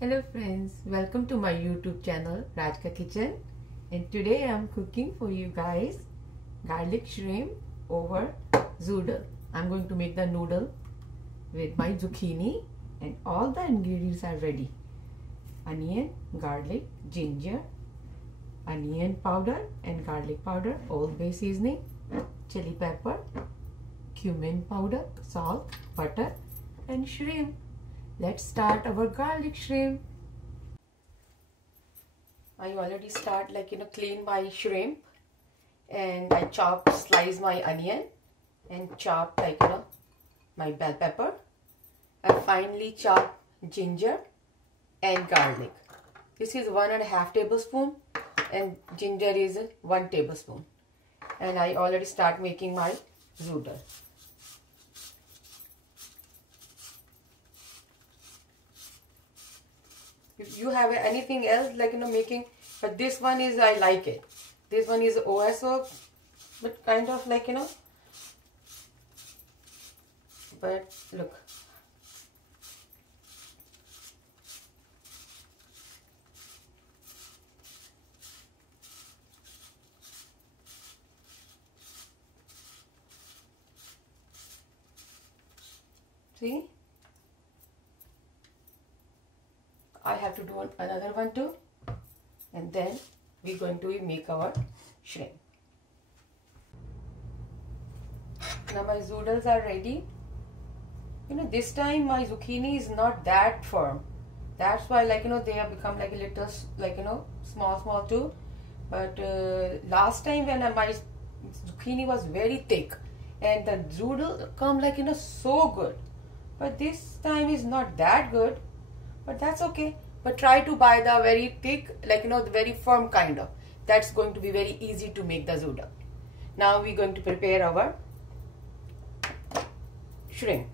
Hello friends, welcome to my YouTube channel Rajka Kitchen, and today I am cooking for you guys garlic shrimp over zoodle. I'm going to make the noodle with my zucchini and all the ingredients are ready. Onion, garlic, ginger, onion powder and garlic powder, Old Bay seasoning, chili pepper, cumin powder, salt, butter and shrimp. Let's start our garlic shrimp. I already clean my shrimp, and I slice my onion and chop my bell pepper. I finely chop ginger and garlic. This is 1.5 tablespoon and ginger is 1 tablespoon. And I already start making my zoodle. If you have anything else making, but this one is, I like it. This one is OSO, but kind of but look. See? I have to do another one too, and then we're going to make our shrimp. Now my zoodles are ready. This time my zucchini is not that firm. That's why they have become a little small too. But last time when my zucchini was very thick and the zoodle come so good. But this time is not that good. But that's okay. But try to buy the very thick, the very firm kind of. That's going to be very easy to make the zoodle. Now we're going to prepare our shrimp.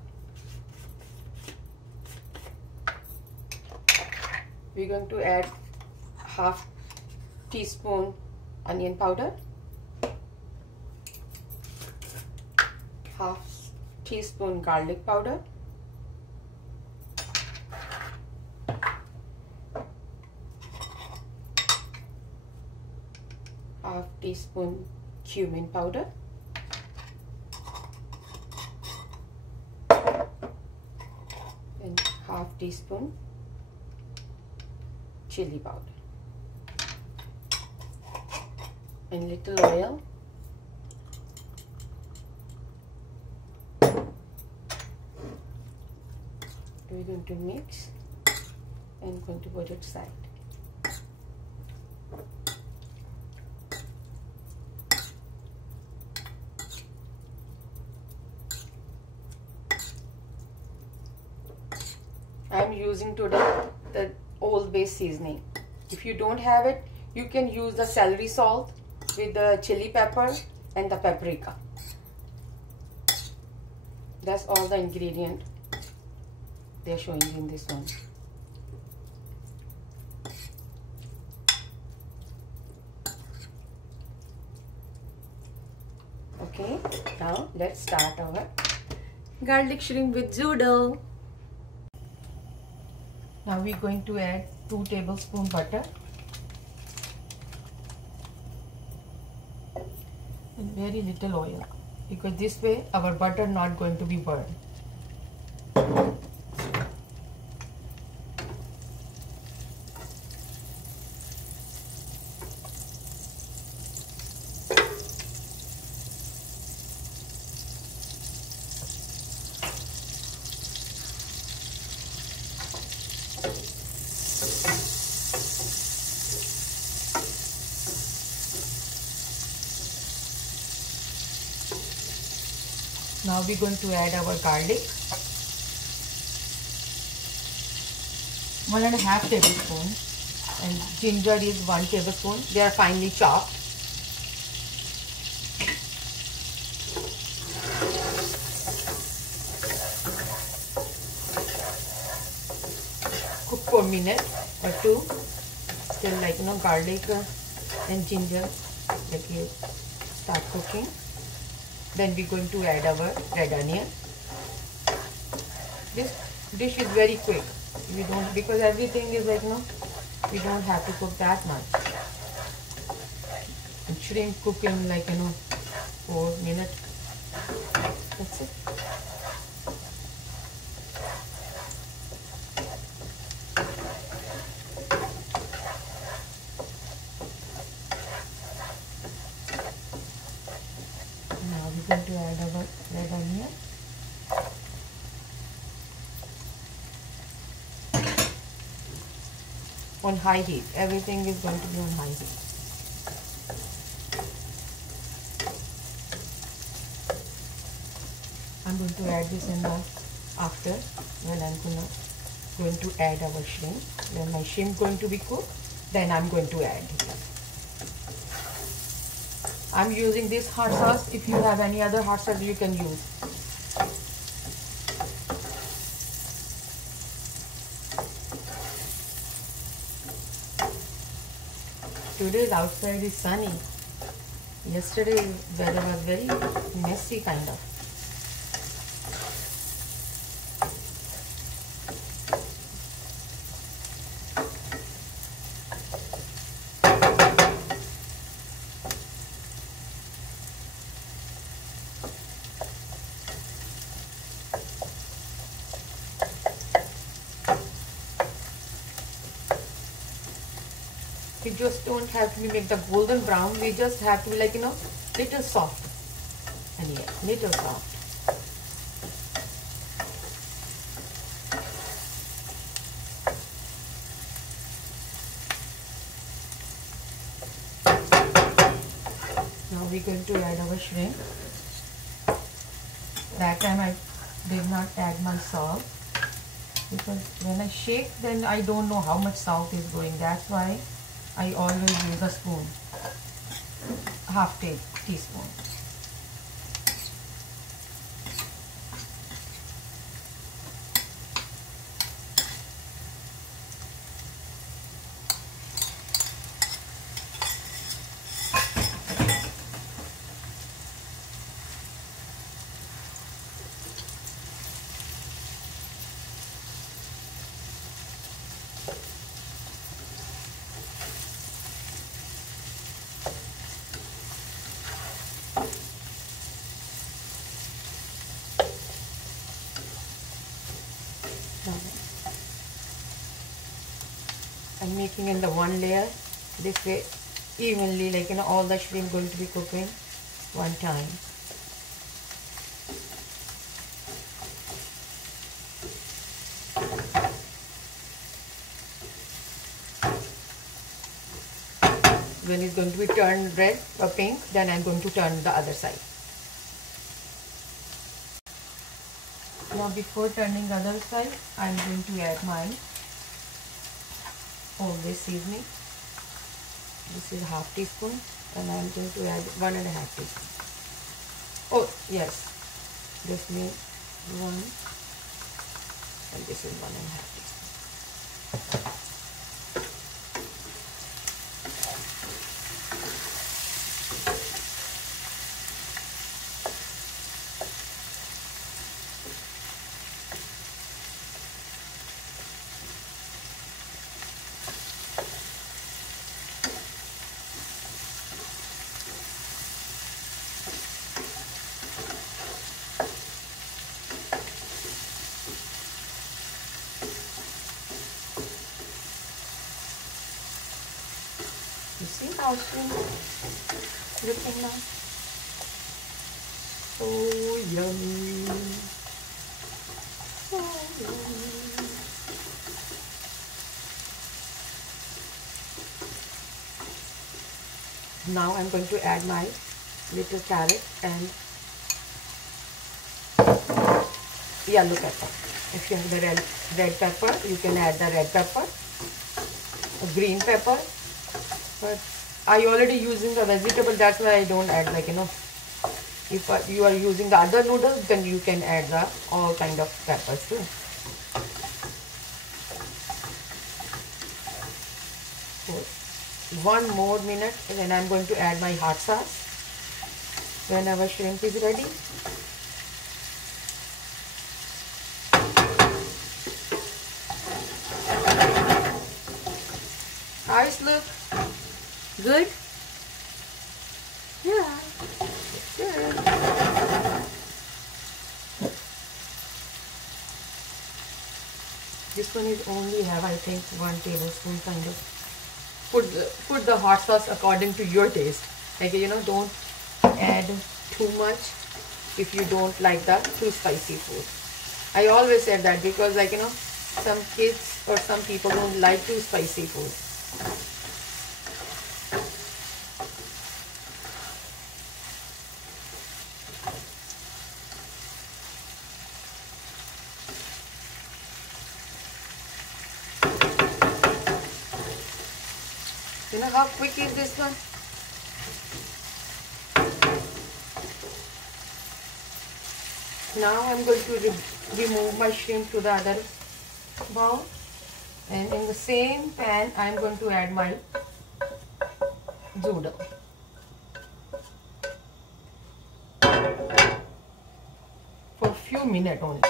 We're going to add half teaspoon onion powder, half teaspoon garlic powder, half teaspoon cumin powder, and half teaspoon chili powder, and little oil. We're going to mix and going to put it aside. I'm using today the Old Bay seasoning. If you don't have it, you can use the celery salt with the chili pepper and the paprika. That's all the ingredient they're showing you in this one. Okay, now let's start our garlic shrimp with zoodle. Now we're going to add 2 tablespoons butter and very little oil, because this way our butter not going to be burned. Now we're going to add our garlic, 1.5 tablespoons, and ginger is 1 tablespoon. They are finely chopped. Cook for a minute or 2 till garlic and ginger start cooking. Then we're going to add our red onion. This dish is very quick. We don't, because everything is like, we don't have to cook that much. And shrimp cooking like, 4 minutes. That's it. Now we're going to add our red onion. On high heat. Everything is going to be on high heat. I'm going to add this in the after, when I'm going to add our shrimp. When my shrimp going to be cooked, then I'm going to add it. I'm using this hot sauce. If you have any other hot sauce, you can use. Today outside is sunny. Yesterday weather was very messy kind of. We just don't have to make the golden brown. We just have to be like, little soft. And yeah, little soft. Now we're going to add our shrimp. That time I did not add my salt, because when I shake, then I don't know how much salt is going. That's why I always use a spoon, half teaspoon. I'm making in the one layer, this way evenly, like all the shrimp going to be cooking one time. When it's going to be turned red or pink, then I'm going to turn the other side. Now before turning the other side, I'm going to add my all this seasoning. This is half teaspoon, and I'm going to add 1.5 teaspoon. Oh yes, this means 1, and this is 1.5 teaspoon. You see how shrimp looking now? So yummy. So yummy. Now I'm going to add my little carrot and yellow pepper. If you have the red pepper, you can add the red pepper, green pepper. But I already using the vegetable, that's why I don't add, like, if you are using the other noodles, then you can add the all kind of peppers too. So 1 more minute, and then I'm going to add my hot sauce when our shrimp is ready. Eyes look good. Yeah, good. This one is only have, I think, 1 tablespoon kind of. Put the hot sauce according to your taste. Like, you know, don't add too much if you don't like the too spicy food. I always said that because, like, you know, some kids or some people don't like too spicy food. You know how quick is this one? Now I'm going to remove my shrimp to the other bowl, and in the same pan I'm going to add my zoodle. For a few minutes only.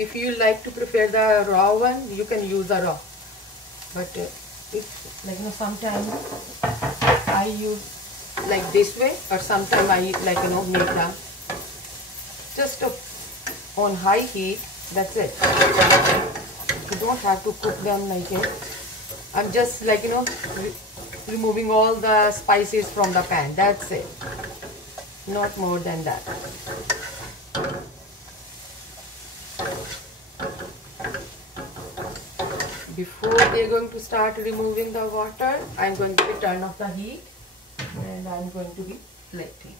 If you like to prepare the raw one, you can use the raw. But if, like, you know, sometimes I use like this way, or sometimes I, like, you know, make them just on high heat. That's it. You don't have to cook them like it. I'm just, like, you know, removing all the spices from the pan. That's it. Not more than that. Before they're going to start removing the water, I'm going to turn off the heat and I'm going to be plating.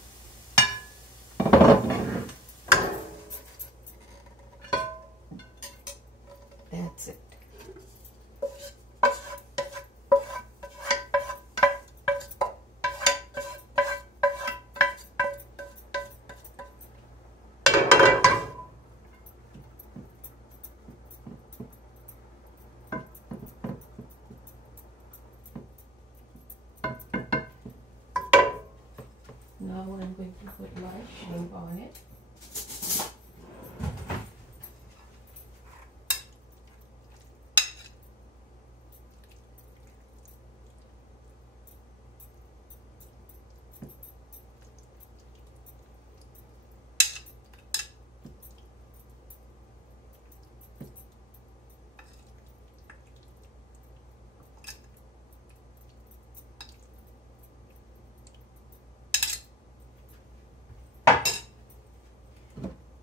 That's it. Now I'm going to put my shrimp on it.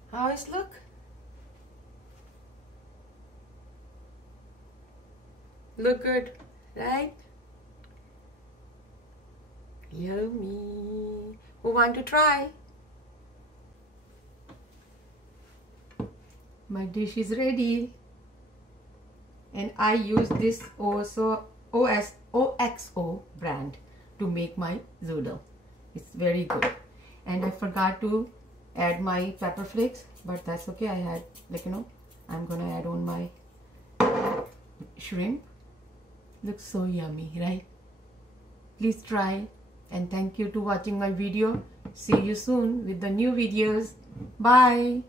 How is look? Look good, right? Yummy. Who want to try? My dish is ready. And I use this OXO brand to make my zoodle. It's very good. And I forgot to add my pepper flakes, but that's okay. I had, like, you know, I'm gonna add on my shrimp. Looks so yummy, right? Please try, and thank you to watching my video. See you soon with the new videos. Bye.